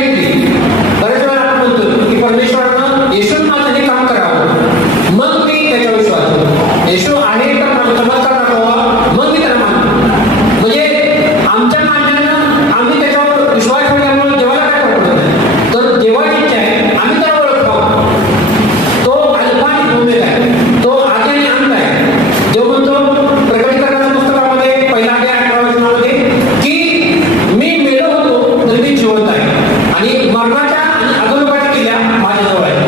घेतली. बऱ्याच वेळा आपण म्हणतो की परमेश्वरानं येशून माझं हे काम करावं, मग मी त्याच्यावर विश्वास ठेवतो. येशू आहे तर मला चमत्कार दाखवा, मग मी त्याला मानतो. म्हणजे आमच्या मानण्यानं आम्ही त्याच्यावर विश्वास ठेवल्यामुळे देवाला काय पडत नाही, तर देवाची इच्छा आहे आम्ही त्याला ओळखावं. तो अल्फा आणि ओमेगा आहे, तो आदी आणि अंत आहे. देव म्हणतो प्रकटीकरणाच्या पुस्तकामध्ये 1:18 की मी मेलो होतो तर मी जिवंत आहे आणि मरणाच्या आणि अधोलोकाच्या किल्ल्या माझ्याजवळ आहे.